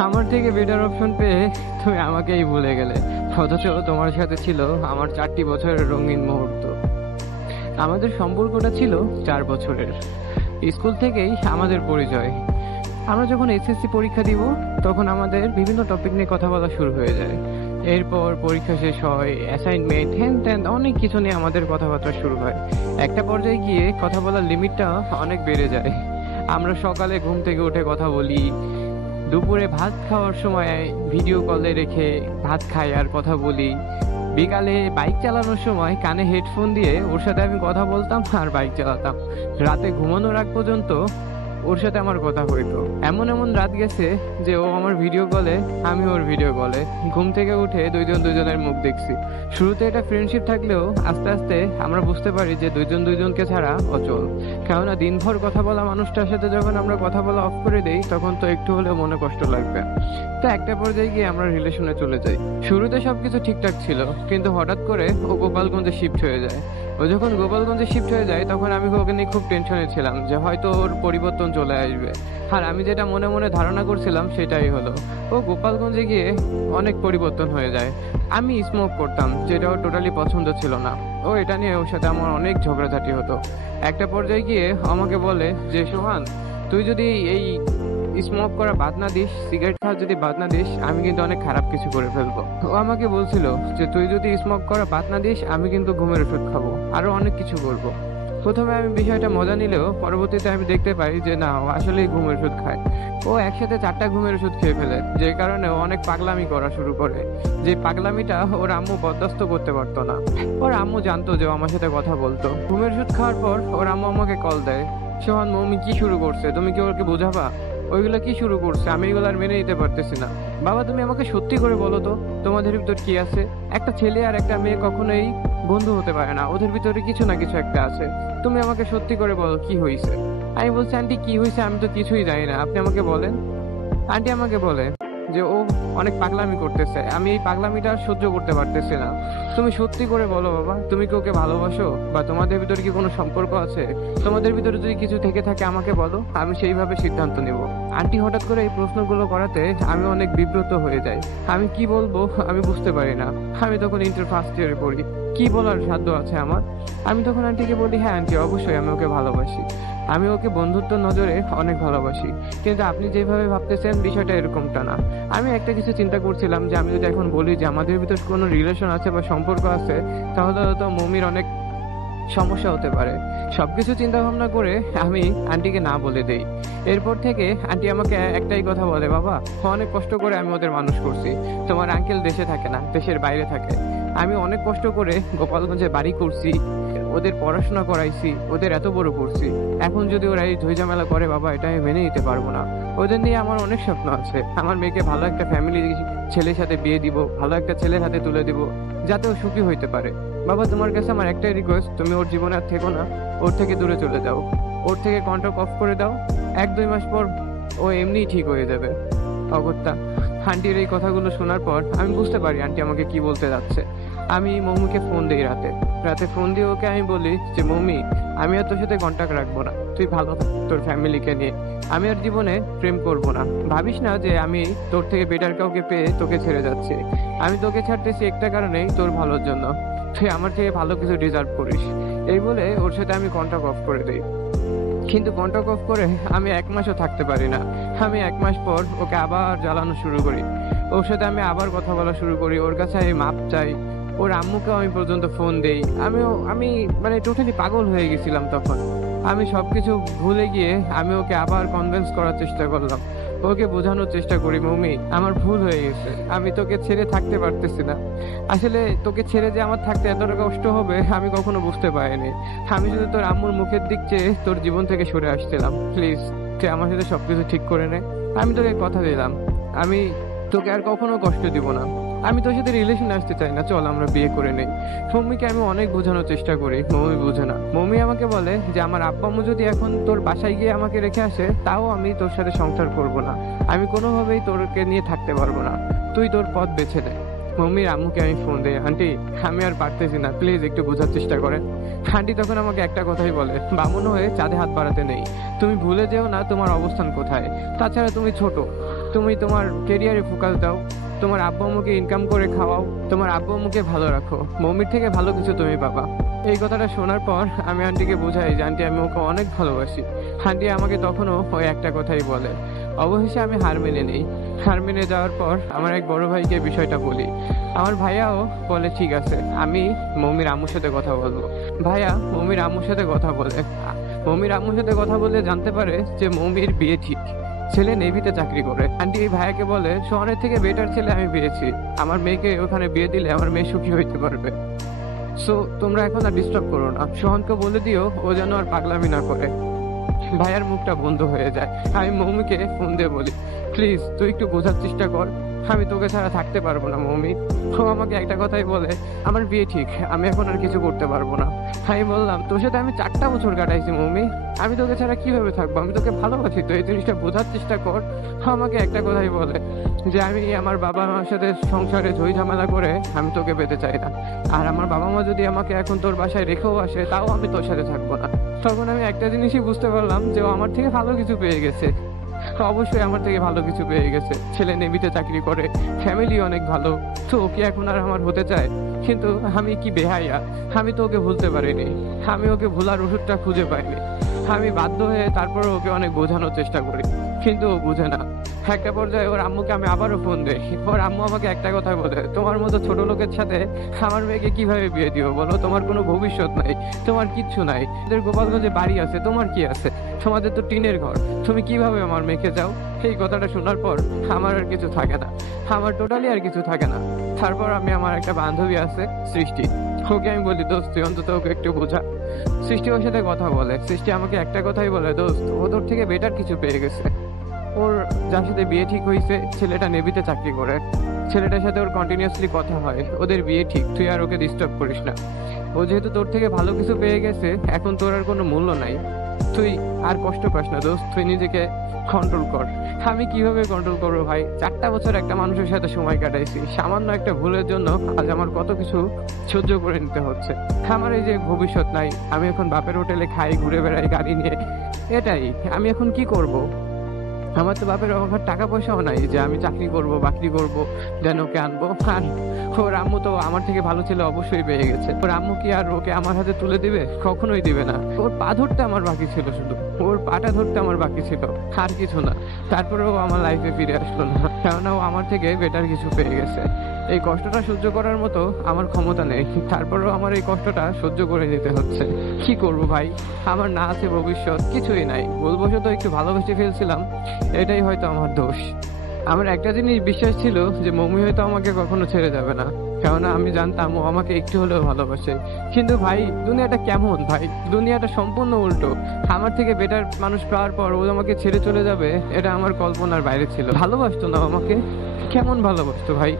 আমার থেকে better option পেয়ে তুমি আমাকেই ভুলে গেলে, অথচ তোমার সাথে ছিল আমার 4টি বছরের রঙিন মুহূর্ত। আমাদের সম্পর্কটা ছিল 4 বছরের। স্কুল থেকেই আমাদের পরিচয়। আমরা যখন এসএসসি পরীক্ষা দিব তখন আমাদের বিভিন্ন টপিক নিয়ে কথা বলা শুরু হয়ে যায়। এরপর পরীক্ষা শেষ হয়, অ্যাসাইনমেন্ট, হ্যান ত্যান অনেক কিছু নিয়ে আমাদের কথাবার্তা শুরু হয়। একটা পর্যায়ে গিয়ে কথা বলার লিমিটটা অনেক বেড়ে যায়। আমরা সকালে ঘুম থেকে উঠে কথা বলি, দুপুরে ভাত খাওয়ার সময় ভিডিও কলে রেখে ভাত খাই আর কথা বলি, বিকালে বাইক চালানোর সময় কানে হেডফোন দিয়ে ওর সাথে আমি কথা বলতাম আর বাইক চালাতাম। রাতে ঘুমানোর আগ পর্যন্ত ওর সাথে আমার কথা হইতো। এমন এমন রাত গেছে যে ও আমার ভিডিও কলে, আমি ওর ভিডিও কলে। ঘুম থেকে উঠে দুইজন দুইজনের মুখ দেখছি। শুরুতে এটা ফ্রেন্ডশিপ থাকলেও আস্তে আস্তে আমরা বুঝতে পারি যে দুইজন দুইজনকে ছাড়া অচল। কেননা দিনভর কথা বলা মানুষটার সাথে যখন আমরা কথা বলা অফ করে দেই তখন তো একটু হলেও মনে কষ্ট লাগবে। তো একটা পর্যায়ে গিয়ে আমরা রিলেশনে চলে যাই। শুরুতে সবকিছু ঠিকঠাক ছিল, কিন্তু হঠাৎ করে ও গোপালগঞ্জে শিফট হয়ে যায়। ও যখন গোপালগঞ্জে শিফট হয়ে যায় তখন আমি ওকে নিয়ে খুব টেনশনে ছিলাম যে হয়তো ওর পরিবর্তন চলে আসবে। আর আমি যেটা মনে মনে ধারণা করছিলাম সেটাই হলো। ও গোপালগঞ্জে গিয়ে অনেক পরিবর্তন হয়ে যায়। আমি স্মোক করতাম, যেটা ওর টোটালি পছন্দ ছিল না। ও এটা নিয়ে ওর সাথে আমার অনেক ঝগড়াঝাটি হতো। একটা পর্যায়ে গিয়ে আমাকে বলে যে সোহান, তুই যদি এই স্মোক করা বাদ না দিস, সিগারেট খাওয়া যদি বাদ না দিস, আমি কিন্তু অনেক খারাপ কিছু করে ফেলবো। ও আমাকে বলছিল যে তুই যদি স্মোক করা বাদ না দিস আমি কিন্তু ঘুমের ওষুধ খাবো, আরো অনেক কিছু করব। প্রথমে আমি বিষয়টা মজা নিলেও পরবর্তীতে আমি দেখতে পাই যে না, ও আসলেই ঘুমের ওষুধ খায়। ও একসাথে 4টা ঘুমের ওষুধ খেয়ে ফেলে, যে কারণে ও অনেক পাগলামি করা শুরু করে। যে পাগলামিটা ওর আম্মু বরদাস্ত করতে পারতো না। ওর আম্মু জানতো যে ও আমার সাথে কথা বলতো। ঘুমের ওষুধ খাওয়ার পর ওর আম্মু আমাকে কল দেয়, সোহান মম্মি কি শুরু করছে, তুমি কি ওকে বোঝাবা? ওইগুলা কি শুরু করছে, আমি এগুলো আর মেনে নিতে পারতেছি না। বাবা তুমি আমাকে সত্যি করে বলো তো, তোমাদের ভিতর কি আছে? একটা ছেলে আর একটা মেয়ে কখনোই বন্ধু হতে পারে না, ওদের ভিতরে কিছু না কিছু একটা আছে। তুমি আমাকে সত্যি করে বলো কি হয়েছে। আমি বলছি আন্টি কি হয়েছে, আমি তো কিছুই জানি না, আপনি আমাকে বলেন। আন্টি আমাকে বলে যে ও অনেক পাগলামি করতেছে, আমি এই পাগলামিটা আর সহ্য করতে পারতেছি না। তুমি সত্যি করে বলো বাবা, তুমি কি ওকে ভালোবাসো, বা তোমাদের ভিতরে কি কোনো সম্পর্ক আছে? তোমাদের ভিতরে যদি কিছু থেকে থাকে আমাকে বলো, আমি সেইভাবে সিদ্ধান্ত নেব। আন্টি হঠাৎ করে এই প্রশ্নগুলো করাতে আমি অনেক বিব্রত হয়ে যাই। আমি কি বলবো আমি বুঝতে পারি না। আমি তখন ইন্টার ফার্স্ট ইয়ারে পড়ি, কি বলার সাধ্য আছে আমার? আমি তখন আন্টিকে বলি, হ্যাঁ আন্টি অবশ্যই আমি ওকে ভালোবাসি, আমি ওকে বন্ধুত্ব নজরে অনেক ভালোবাসি, কিন্তু আপনি যেভাবে ভাবতেছেন বিষয়টা এরকমটা না। আমি একটা কিছু চিন্তা করছিলাম যে আমি যদি এখন বলি যে আমাদের ভিতর কোনো রিলেশন আছে বা সম্পর্ক আছে, তাহলে হয়তো মমির অনেক সমস্যা হতে পারে। সবকিছু চিন্তা ভাবনা করে আমি আন্টিকে না বলে দেই। এরপর থেকে আন্টি আমাকে একটাই কথা বলে, বাবা অনেক কষ্ট করে আমি ওদের মানুষ করছি, তোমার আঙ্কেল দেশে থাকে না, দেশের বাইরে থাকে। আমি অনেক কষ্ট করে গোপালগঞ্জে বাড়ি করছি, ওদের পড়াশোনা করাইছি, ওদের এত বড় করছি। এখন যদি ওরা এই ঝামেলা করে বাবা, এটা আমি মেনে নিতে পারবো না। ওদের নিয়ে আমার অনেক স্বপ্ন আছে, আমার মেয়েকে ভালো একটা ফ্যামিলি ছেলের সাথে বিয়ে দিব, ভালো একটা ছেলের হাতে তুলে দিব, যাতে ও সুখী হইতে পারে। বাবা তোমার কাছে আমার একটাই রিকোয়েস্ট, তুমি ওর জীবনে আর থেকো না, ওর থেকে দূরে চলে যাও, ওর থেকে কন্ট্যাক্ট অফ করে দাও। 1-2 মাস পর ও এমনিই ঠিক হয়ে যাবে। অগত্যা আন্টির এই কথাগুলো শোনার পর আমি বুঝতে পারি আন্টি আমাকে কি বলতে যাচ্ছে। আমি মম্মিকে ফোন দিই রাতে রাতে ফোন দিয়ে ওকে আমি বলি যে মম্মি, আমি আর তোর সাথে কন্ট্যাক্ট রাখবো না, তুই ভালো থাক তোর ফ্যামিলিকে নিয়ে, আমি আর জীবনে প্রেম করব না। ভাবিস না যে আমি তোর থেকে বেটার কাউকে পেয়ে তোকে ছেড়ে যাচ্ছি। আমি তোকে ছাড়তেছি একটা কারণেই, তোর ভালোর জন্য। তুই আমার থেকে ভালো কিছু ডিজার্ভ করিস। এই বলে ওর সাথে আমি কন্ট্যাক্ট অফ করে দিই। কিন্তু কন্ট্যাক্ট অফ করে আমি 1 মাসও থাকতে পারি না। আমি 1 মাস পর ওকে আবার জ্বালানো শুরু করি। ওর সাথে আমি আবার কথা বলা শুরু করি, ওর কাছে আমি মাপ চাই, ওর আম্মুকেও আমি পর্যন্ত ফোন দেই। আমি মানে টোটালি পাগল হয়ে গেছিলাম তখন। আমি সবকিছু ভুলে গিয়ে আমি ওকে আবার কনভিন্স করার চেষ্টা করলাম, ওকে বোঝানোর চেষ্টা করি, মম্মি আমার ভুল হয়ে গেছে, আমি তোকে ছেড়ে থাকতে পারতেছি না। আসলে তোকে ছেড়ে যে আমার থাকতে এতটা কষ্ট হবে আমি কখনো বুঝতে পারিনি। আমি শুধু তোর আম্মুর মুখের দিক চেয়ে তোর জীবন থেকে সরে আসছিলাম। প্লিজ তুই আমার সাথে সবকিছু ঠিক করে নে। আমি তোকে কথা দিলাম, আমি তোকে আর কখনো কষ্ট দিব না। আমি তোর সাথে রিলেশন আসতে চাই না, চল আমরা বিয়ে করে নেই। মম্মিকে আমি অনেক বোঝানোর চেষ্টা করি, মম্মি বোঝে না। মম্মি আমাকে বলে যে আমার আব্বা আম্মু যদি এখন তোর বাসায় গিয়ে আমাকে রেখে আসে, তাও আমি তোর সাথে সংসার করব না, আমি কোনোভাবেই তোরকে নিয়ে থাকতে পারবো না, তুই তোর পথ বেছে নে। মম্মির আম্মুকে আমি ফোন দিই, আন্টি আমি আর পারতেছি না, প্লিজ একটু বোঝার চেষ্টা করেন। আন্টি তখন আমাকে একটা কথাই বলে, বামুন হয়ে চাঁদে হাত বাড়াতে নেই, তুমি ভুলে যেও না তোমার অবস্থান কোথায়, তাছাড়া তুমি ছোট, তুমি তোমার কেরিয়ারে ফোকাস দাও, তোমার আব্বু আম্মুকে ইনকাম করে খাওয়াও, তোমার আব্বু আম্মুকে ভালো রাখো, মম্মির থেকে ভালো কিছু তুমি পাবা। এই কথাটা শোনার পর আমি আন্টিকে বোঝাই যে আন্টি আমি ওকে অনেক ভালোবাসি। আন্টি আমাকে তখনও ওই একটা কথাই বলে। অবশেষে আমি হার মেনে নিই। হার মেনে যাওয়ার পর আমার এক বড় ভাইকে বিষয়টা বলি। আমার ভাইয়াও বলে ঠিক আছে, আমি মম্মির আম্মুর সাথে কথা বলবো। ভাইয়া মম্মির আম্মুর সাথে কথা বলে। মম্মির আম্মুর সাথে কথা বলে জানতে পারে যে মম্মির বিয়ে ঠিক, ছেলে নেভিতে চাকরি করে। আন্টি এই ভাইয়াকে বলে শহরের থেকে বেটার ছেলে আমি পেয়েছি, আমার মেয়েকে ওখানে বিয়ে দিলে আমার মেয়ে সুখী হইতে পারবে। সো তোমরা এখন আর ডিস্টার্ব করো না, সোহানকে বলে দিও ও যেন আর পাগলামি না করে। ভাইয়ার মুখটা বন্ধ হয়ে যায়। আমি মৌমিকে ফোন দিয়ে বলি প্লিজ তুই একটু বোঝার চেষ্টা কর, আমি তোকে ছাড়া থাকতে পারবো না মৌমি। ও আমাকে একটা কথাই বলে আমার বিয়ে ঠিক, আমি এখন আর কিছু করতে পারবো না। আমি বললাম তোর সাথে আমি 4টা বছর কাটাইছি মৌমি, আমি তোকে ছাড়া কিভাবে থাকবো, আমি তোকে ভালোবাসি, তো এই জিনিসটা বোঝার চেষ্টা কর। আমাকে একটা কথাই বলে যে আমি আমার বাবা মার সাথে সংসারে ঝই ঝামেলা করে আমি তোকে পেতে চাই না, আর আমার বাবা মা যদি আমাকে এখন তোর বাসায় রেখেও আসে তাও আমি তোর সাথে থাকবো না। তখন আমি একটা জিনিসই বুঝতে পারলাম যে ও আমার থেকে ভালো কিছু পেয়ে গেছে। অবশ্যই আমার থেকে ভালো কিছু পেয়ে গেছে, ছেলে নেভিতে চাকরি করে, ফ্যামিলি অনেক ভালো, তো ওকে এখন আর আমার হতে চায়। কিন্তু আমি কি বেহাইয়া, আমি তো ওকে ভুলতে পারিনি, আমি ওকে ভুলার ওষুধটা খুঁজে পাইনি। আমি বাধ্য হয়ে তারপরে ওকে অনেক বোঝানোর চেষ্টা করি, কিন্তু ও বুঝে না। একটা পর্যায়ে ওর আম্মুকে আমি আবারও ফোন দিই। ওর আম্মু আমাকে একটা কথা বলে তোমার মতো ছোট লোকের সাথে আমার মেয়েকে কিভাবে বিয়ে দিও বলো, তোমার কোনো ভবিষ্যৎ নাই, তোমার কিচ্ছু নাই, এদের গোপালগঞ্জে বাড়ি আছে, তোমার কি আছে, তোমাদের তো টিনের ঘর, তুমি কিভাবে আমার মেয়েকে যাও। এই কথাটা শোনার পর আমার আর কিছু থাকে না, আমার টোটালি আর কিছু থাকে না। তারপর আমি আমার একটা বান্ধবী আছে সৃষ্টি, ওকে আমি বলি দোস্ত তুই অন্তত ওকে একটু বোঝা। সৃষ্টি ওর সাথে কথা বলে, সৃষ্টি আমাকে একটা কথাই বলে দোস্ত ও তোর থেকে বেটার কিছু পেয়ে গেছে। ওর যার সাথে বিয়ে ঠিক হয়েছে ছেলেটা নেভিতে চাকরি করে, ছেলেটার সাথে ওর কন্টিনিউয়াসলি কথা হয়, ওদের বিয়ে ঠিক, তুই আর ওকে ডিস্টার্ব করিস না। ও যেহেতু তোর থেকে ভালো কিছু পেয়ে গেছে এখন তোর আর কোনো মূল্য নাই, তুই আর কষ্ট পাস না দোস্ত, তুই নিজেকে কন্ট্রোল কর। আমি কিভাবে কন্ট্রোল করবো ভাই, 4টা বছর একটা মানুষের সাথে সময় কাটাইছি, সামান্য একটা ভুলের জন্য আজ আমার কত কিছু সহ্য করে নিতে হচ্ছে। আমার এই যে ভবিষ্যৎ নাই, আমি এখন বাপের হোটেলে খাই, ঘুরে বেড়াই গাড়ি নিয়ে, এটাই আমি এখন কি করব। আমার তো বাপের আমার টাকা পয়সাও নাই যে আমি চাকরি করব বাকরি করব দেন ওকে আনবো। আর ওর আম্মু তো আমার থেকে ভালো ছেলে অবশ্যই পেয়ে গেছে, ওর আম্মু কি আর ওকে আমার হাতে তুলে দিবে, কখনোই দিবে না। ওর পা ধরতে আমার বাকি ছিল, শুধু ওর পাটা ধরতে আমার বাকি ছিল, আর কিছু না। তারপরেও আমার লাইফে ফিরে আসলো না, কেননা ও আমার থেকে বেটার কিছু পেয়ে গেছে। এই কষ্টটা সহ্য করার মতো আমার ক্ষমতা নেই, তারপরেও আমার এই কষ্টটা সহ্য করে নিতে হচ্ছে। কি করব ভাই, আমার না আছে ভবিষ্যৎ, কিছুই নাই, ভুলবশত একটু ভালোবেসে ফেলছিলাম, এটাই হয়তো আমার দোষ। আমার একটা জিনিস বিশ্বাস ছিল যে মম্মি হয়তো আমাকে কখনো ছেড়ে যাবে না, কেননা আমি জানতাম ও আমাকে একটু হলেও ভালোবাসে। কিন্তু ভাই দুনিয়াটা কেমন ভাই, দুনিয়াটা সম্পূর্ণ উল্টো। আমার থেকে বেটার মানুষ পাওয়ার পর ও আমাকে ছেড়ে চলে যাবে, এটা আমার কল্পনার বাইরে ছিল। ভালোবাসতো না আমাকে, কেমন ভালোবাসতো ভাই।